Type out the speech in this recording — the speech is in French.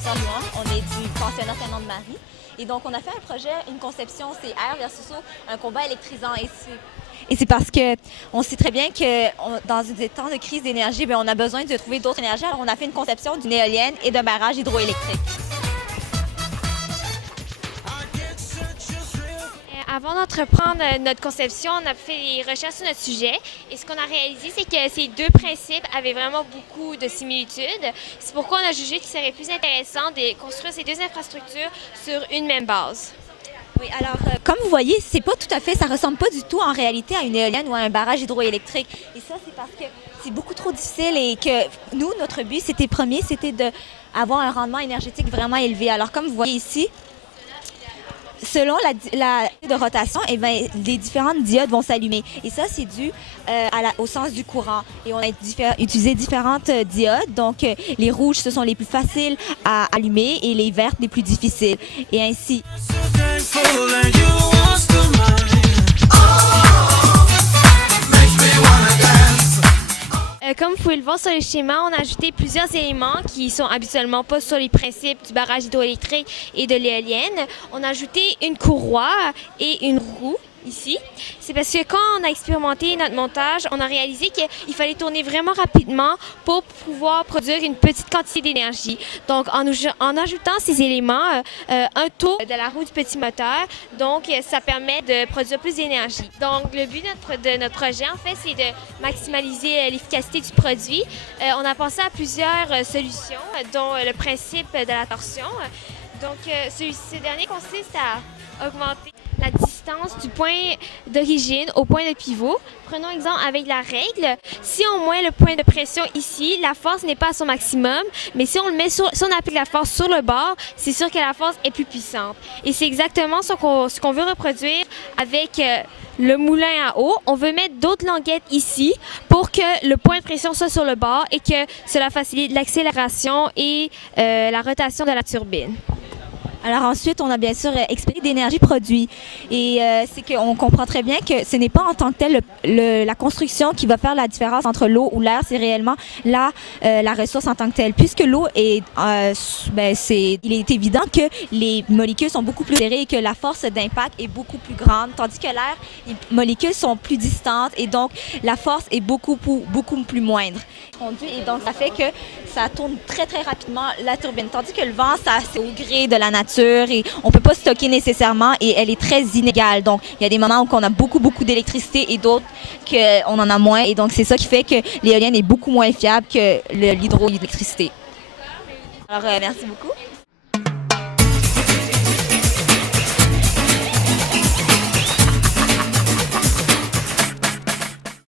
ma soeur Louane, on est du pensionnat Saint-Anne-de-Marie. Et donc, on a fait un projet, une conception, c'est R versus O, un combat électrisant. Et c'est parce qu'on sait très bien que dans des temps de crise d'énergie, on a besoin de trouver d'autres énergies. Alors, on a fait une conception d'une éolienne et d'un barrage hydroélectrique. Avant d'entreprendre notre conception, on a fait des recherches sur notre sujet et ce qu'on a réalisé, c'est que ces deux principes avaient vraiment beaucoup de similitudes. C'est pourquoi on a jugé qu'il serait plus intéressant de construire ces deux infrastructures sur une même base. Oui, alors, comme vous voyez, c'est pas tout à fait, ça ressemble pas du tout en réalité à une éolienne ou à un barrage hydroélectrique. Et ça, c'est parce que c'est beaucoup trop difficile et que nous, notre but, c'était d'avoir un rendement énergétique vraiment élevé. Alors, comme vous voyez ici, selon la de rotation, les différentes diodes vont s'allumer. Et ça, c'est dû au sens du courant. Et on a utilisé différentes diodes. Donc, les rouges, ce sont les plus faciles à allumer et les vertes, les plus difficiles. Et ainsi. Comme vous pouvez le voir sur le schéma, on a ajouté plusieurs éléments qui sont habituellement pas sur les principes du barrage hydroélectrique et de l'éolienne. On a ajouté une courroie et une roue ici. C'est parce que quand on a expérimenté notre montage, on a réalisé qu'il fallait tourner vraiment rapidement pour pouvoir produire une petite quantité d'énergie. Donc, en ajoutant ces éléments, un tour de la roue du petit moteur, donc ça permet de produire plus d'énergie. Donc, le but de notre projet, en fait, c'est de maximaliser l'efficacité du produit. On a pensé à plusieurs solutions, dont le principe de la torsion. Donc, ce dernier consiste à augmenter la distance du point d'origine au point de pivot. Prenons exemple avec la règle. Si on met le point de pression ici, la force n'est pas à son maximum, mais si on applique la force sur le bord, c'est sûr que la force est plus puissante. Et c'est exactement ce qu'on veut reproduire avec le moulin à eau. On veut mettre d'autres languettes ici pour que le point de pression soit sur le bord et que cela facilite l'accélération et la rotation de la turbine. Alors ensuite, on a bien sûr expliqué d'énergie produite. Et c'est qu'on comprend très bien que ce n'est pas en tant que tel la construction qui va faire la différence entre l'eau ou l'air, c'est réellement la ressource en tant que telle. Puisque l'eau il est évident que les molécules sont beaucoup plus serrées et que la force d'impact est beaucoup plus grande, tandis que l'air, les molécules sont plus distantes et donc la force est beaucoup plus moindre. Et donc ça fait que ça tourne très très rapidement la turbine, tandis que le vent, c'est au gré de la nature. Et on ne peut pas stocker nécessairement et elle est très inégale. Donc, il y a des moments où on a beaucoup d'électricité et d'autres qu'on en a moins. Et donc, c'est ça qui fait que l'éolienne est beaucoup moins fiable que l'hydroélectricité. Alors, merci beaucoup.